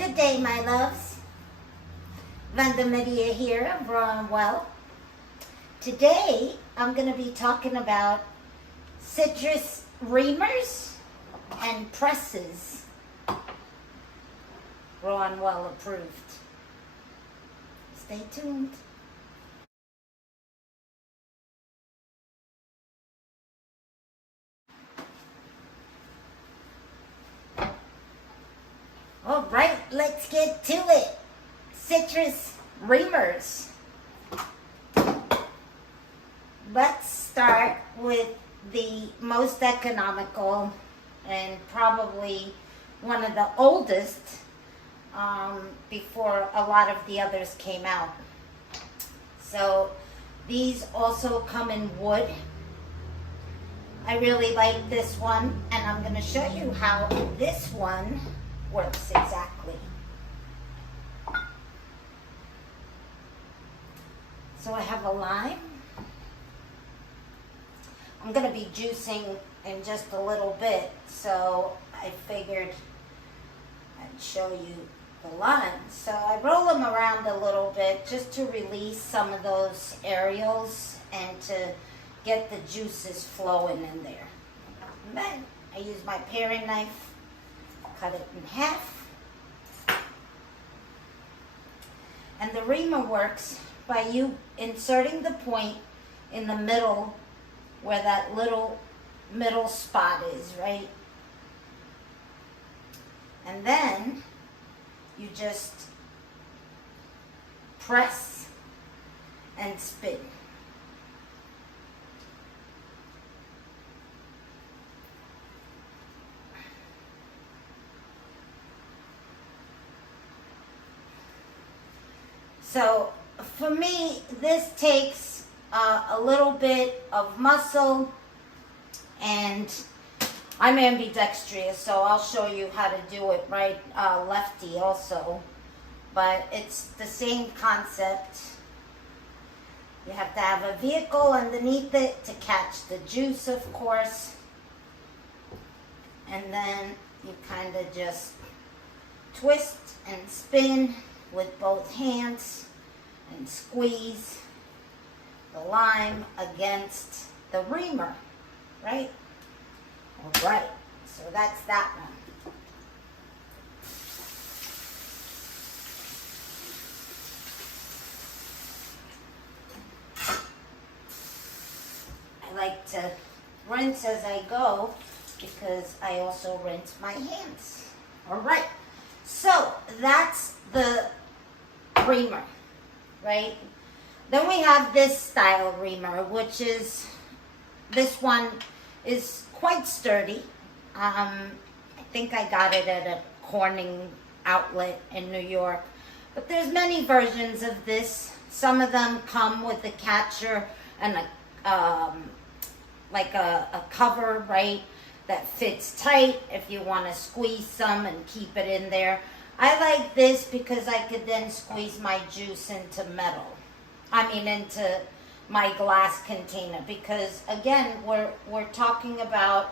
Good day, my loves. Vanda here of rawandwell. Today, I'm going to be talking about citrus reamers and presses. Rawandwell approved. Stay tuned. All right, let's get to it. Citrus reamers. Let's start with the most economical and probably one of the oldest before a lot of the others came out. So these also come in wood. I really like this one, and I'm going to show you how this one works exactly. So I have a lime. I'm going to be juicing in just a little bit, so I figured I'd show you the lime. So I roll them around a little bit just to release some of those areoles and to get the juices flowing in there. And then I use my paring knife, cut it in half. And the Reamer works by you inserting the point in the middle where that little middle spot is, right? And then you just press and spin. So for me, this takes a little bit of muscle, and I'm ambidextrous, so I'll show you how to do it right, lefty also, but it's the same concept. You have to have a vehicle underneath it to catch the juice, of course, and then you kind of just twist and spin with both hands and squeeze the lime against the Reamer, right? All right, so that's that one. I like to rinse as I go because I also rinse my hands. All right, so that's the Reamer, right? Then we have this style Reamer, which is, this one is quite sturdy. I think I got it at a Corning outlet in New York. But there's many versions of this. Some of them come with a catcher and like a cover, right, that fits tight if you want to squeeze some and keep it in there. I like this because I could then squeeze my juice into into my glass container, because again, we're talking about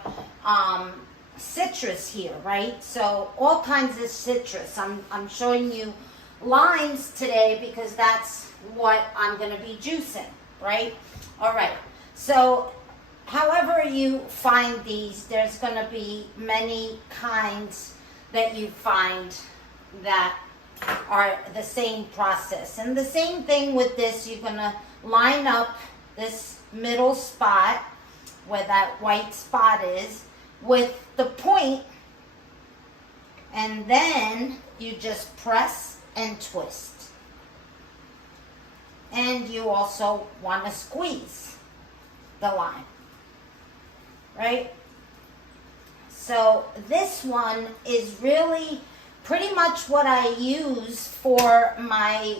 citrus here, right? So all kinds of citrus. I'm showing you limes today because that's what I'm going to be juicing, right? All right. So however you find these, there's going to be many kinds that you find that are the same process. And the same thing with this, you're going to line up this middle spot where that white spot is with the point, and then you just press and twist. And you also want to squeeze the lime, right? So this one is really pretty much what I use for my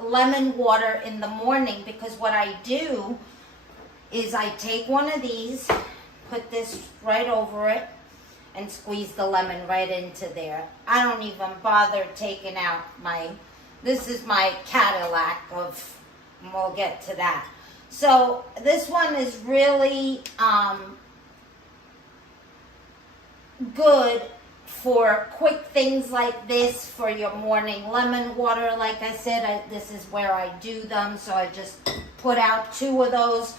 lemon water in the morning, because what I do is I take one of these, put this right over it, and squeeze the lemon right into there. I don't even bother taking out this is my Cadillac we'll get to that. So this one is really good for quick things like this, for your morning lemon water, like I said, this is where I do them. So I just put out 2 of those,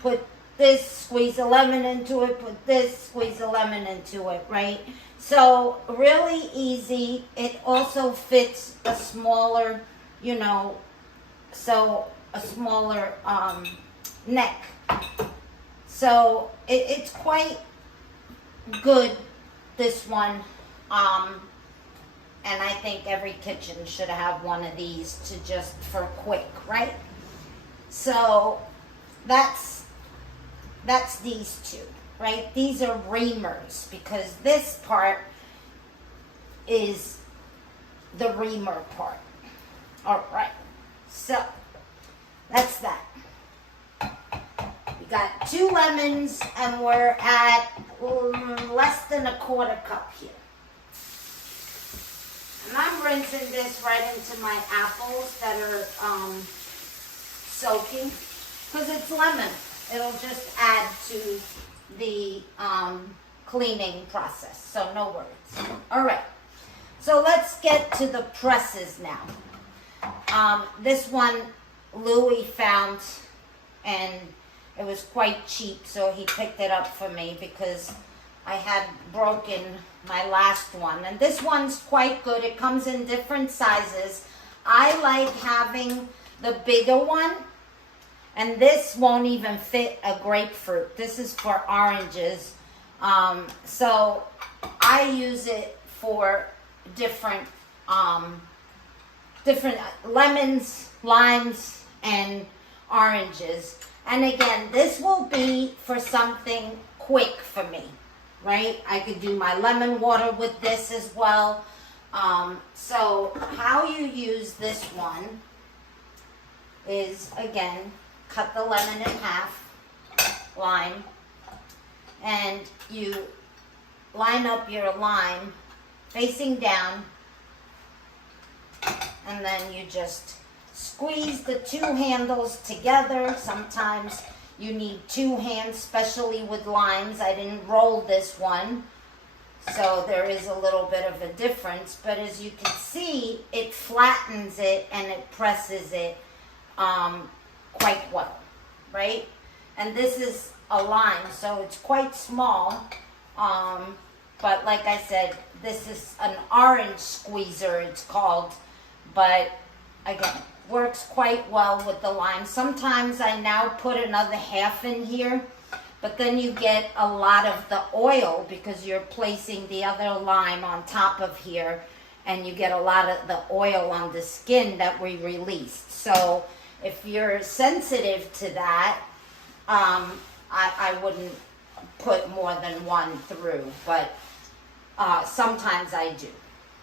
put this, squeeze a lemon into it, put this, squeeze a lemon into it, right? So really easy. It also fits a smaller, you know, so a smaller neck. So it's quite good, this one. And I think every kitchen should have one of these to just for quick, right? So that's these 2, right? These are Reamers, because this part is the Reamer part. All right, so that's that. We got 2 lemons, and we're at less than a 1/4 cup here. And I'm rinsing this right into my apples that are soaking, because it's lemon. It'll just add to the cleaning process, so no worries. All right, so let's get to the presses now. This one Louis found, and it was quite cheap, so he picked it up for me because I had broken my last one. And this one's quite good. It comes in different sizes. I like having the bigger one, and this won't even fit a grapefruit. This is for oranges. So I use it for different lemons, limes, and oranges. And again, this will be for something quick for me, right? I could do my lemon water with this as well. So how you use this one is, again, cut the lemon in half, lime, and you line up your lime facing down, and then you just squeeze the 2 handles together. Sometimes you need 2 hands, especially with limes. I didn't roll this one, so there is a little bit of a difference. But as you can see, it flattens it and it presses it quite well, right? And this is a lime, so it's quite small. But like I said, this is an orange squeezer, it's called. But again, works quite well with the lime. Sometimes I now put another half in here, but then you get a lot of the oil because you're placing the other lime on top of here, and you get a lot of the oil on the skin that we released. So if you're sensitive to that, I wouldn't put more than 1 through, but sometimes I do,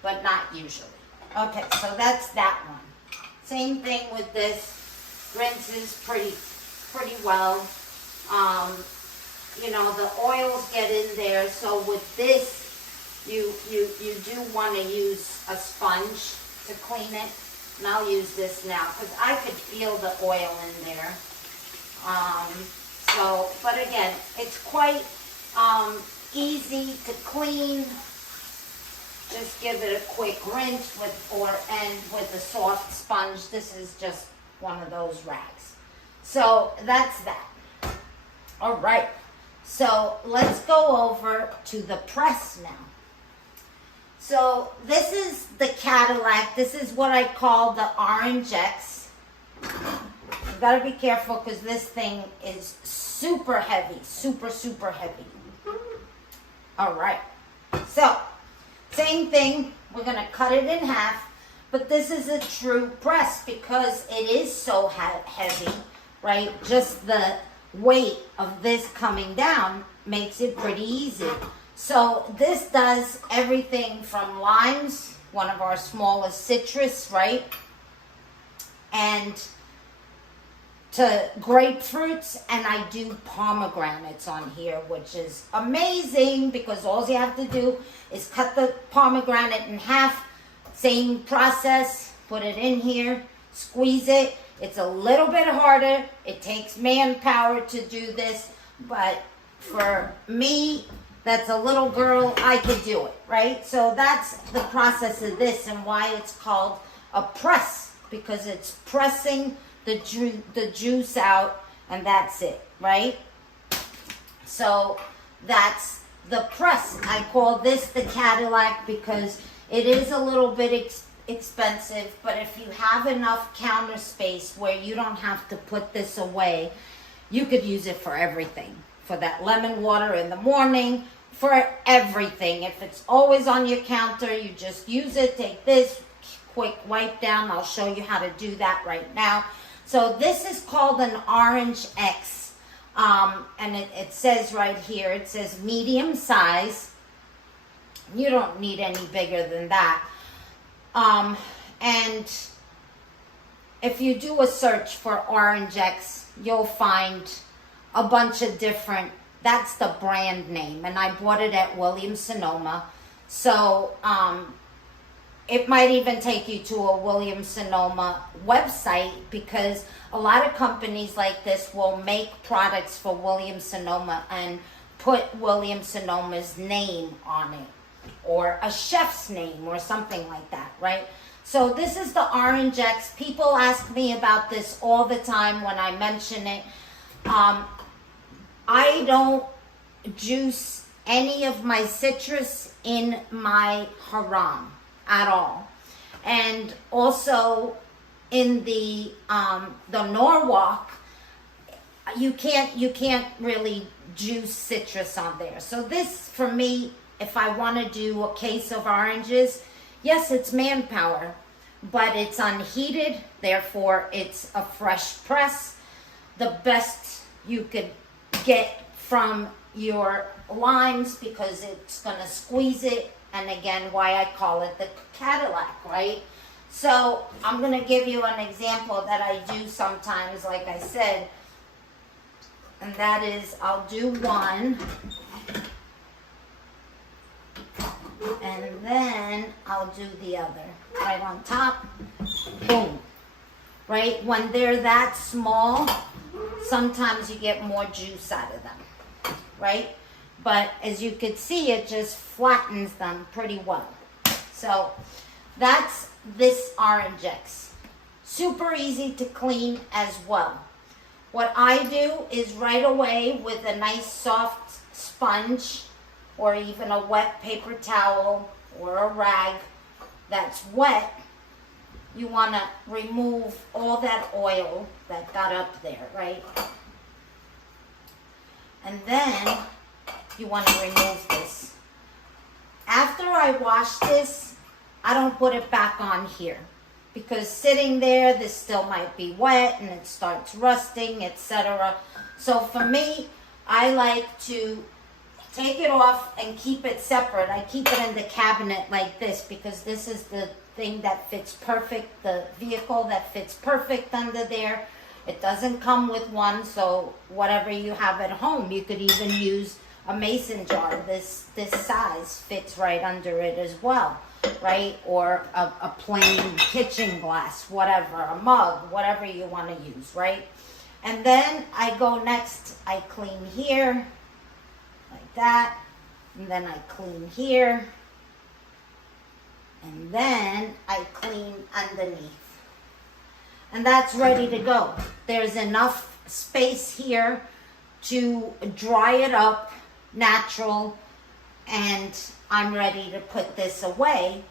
but not usually. Okay, so that's that one. Same thing with this. Rinses pretty well. You know, the oils get in there, so with this, you do want to use a sponge to clean it. And I'll use this now because I could feel the oil in there. So, but again, it's quite easy to clean. Just give it a quick rinse with a soft sponge. This is just one of those rags. So that's that. All right. So let's go over to the press now. So this is the Cadillac. This is what I call the Orange X. You gotta be careful because this thing is super heavy, super heavy. All right. So same thing, we're gonna cut it in half, but this is a true press because it is so heavy, right? Just the weight of this coming down makes it pretty easy. So this does everything from limes, one of our smallest citrus, right? And to grapefruits, and I do pomegranates on here, which is amazing because all you have to do is cut the pomegranate in half. Same process, put it in here, squeeze it. It's a little bit harder. It takes manpower to do this, but for me, that's a little girl, I could do it, right? So that's the process of this and why it's called a press, because it's pressing the juice out, and that's it, right? So that's the press. I call this the Cadillac because it is a little bit expensive, but if you have enough counter space where you don't have to put this away, you could use it for everything. For that lemon water in the morning, for everything. If it's always on your counter, you just use it. Take this, quick wipe down. I'll show you how to do that right now. So this is called an Orange X. And it says right here, it says medium size. You don't need any bigger than that. And if you do a search for Orange X, you'll find a bunch of different, that's the brand name, and I bought it at Williams-Sonoma. So it might even take you to a Williams-Sonoma website, because a lot of companies like this will make products for Williams-Sonoma and put Williams-Sonoma's name on it, or a chef's name or something like that, right? So this is the Orange X. People ask me about this all the time when I mention it. I don't juice any of my citrus in my haram at all. And also in the Norwalk, you can't really juice citrus on there. So this, for me, if I want to do a case of oranges, yes, it's manpower, but it's unheated, therefore it's a fresh press. The best you could get from your limes, because it's going to squeeze it, and again, why I call it the Cadillac, right? So I'm going to give you an example that I do sometimes, like I said, and that is I'll do one, and then I'll do the other, right on top, boom, right? When they're that small, sometimes you get more juice out of them, right? But as you can see, it just flattens them pretty well. So that's this Orange X. Super easy to clean as well. What I do is right away with a nice soft sponge, or even a wet paper towel or a rag that's wet, you want to remove all that oil that got up there, right? And then you want to remove this. After I wash this, I don't put it back on here, because sitting there, this still might be wet and it starts rusting, etc. So for me, I like to take it off and keep it separate. I keep it in the cabinet like this, because this is the thing that fits perfect, the vehicle that fits perfect under there. It doesn't come with one, so whatever you have at home, you could even use a mason jar. This size fits right under it as well, right? Or a plain kitchen glass, whatever, a mug, whatever you want to use, right? And then I go next, I clean here, like that, and then I clean here, and then I clean underneath. And that's ready to go. There's enough space here to dry it up natural, and I'm ready to put this away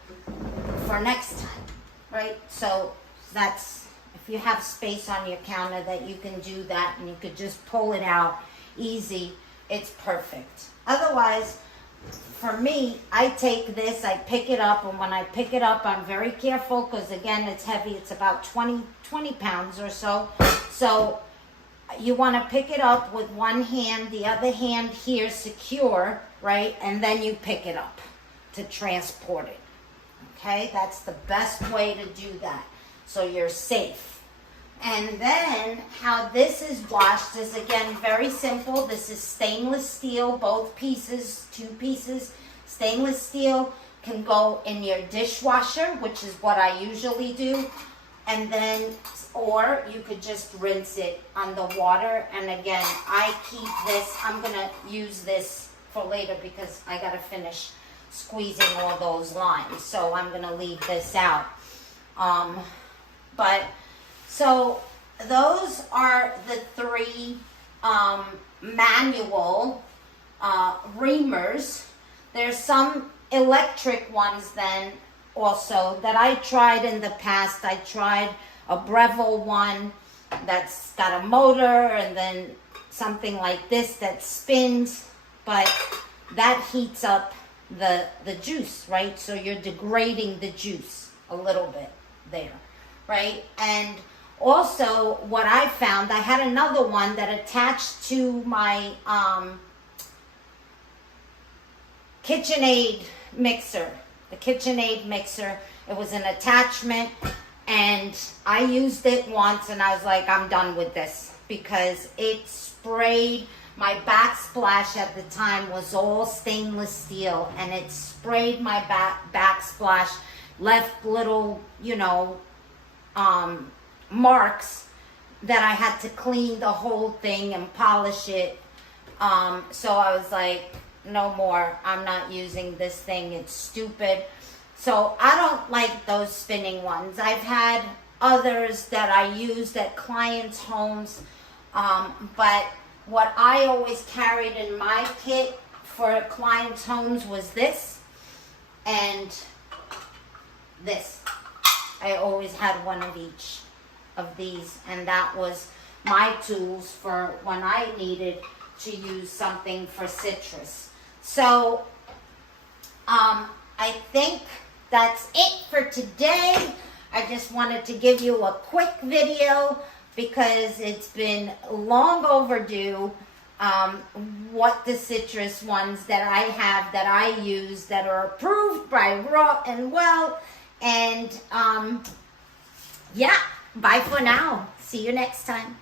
for next time, right? So that's, if you have space on your counter that you can do that, and you could just pull it out easy, it's perfect. Otherwise, for me, I take this, I pick it up, and when I pick it up, I'm very careful, because again, it's heavy. It's about 20 pounds or so. So you want to pick it up with one hand, the other hand here secure, right? And then you pick it up to transport it. Okay, that's the best way to do that, so you're safe. And then how this is washed is, again, very simple. This is stainless steel, both pieces, 2 pieces. Stainless steel can go in your dishwasher, which is what I usually do. And then, or you could just rinse it on the water. And again, I keep this, I'm gonna use this for later because I got to finish squeezing all those limes. So I'm going to leave this out. But so those are the three manual reamers. There's some electric ones then also that I tried in the past. I tried a Breville one that's got a motor, and then something like this that spins, but that heats up the juice, right? So you're degrading the juice a little bit there, right? And also what I found, I had another one that attached to my KitchenAid mixer, the KitchenAid mixer. It was an attachment, and I used it once and I was like, I'm done with this, because it sprayed. My backsplash at the time was all stainless steel, and it sprayed my backsplash, left little, you know, marks that I had to clean the whole thing and polish it. So I was like, no more. I'm not using this thing. It's stupid. So I don't like those spinning ones. I've had others that I used at clients' homes, but what I always carried in my kit for clients' homes was this and this. I always had one of each of these, and that was my tools for when I needed to use something for citrus. So I think that's it for today. I just wanted to give you a quick video because it's been long overdue. What the citrus ones that I have, that I use, that are approved by rawandwell. And yeah, bye for now. See you next time.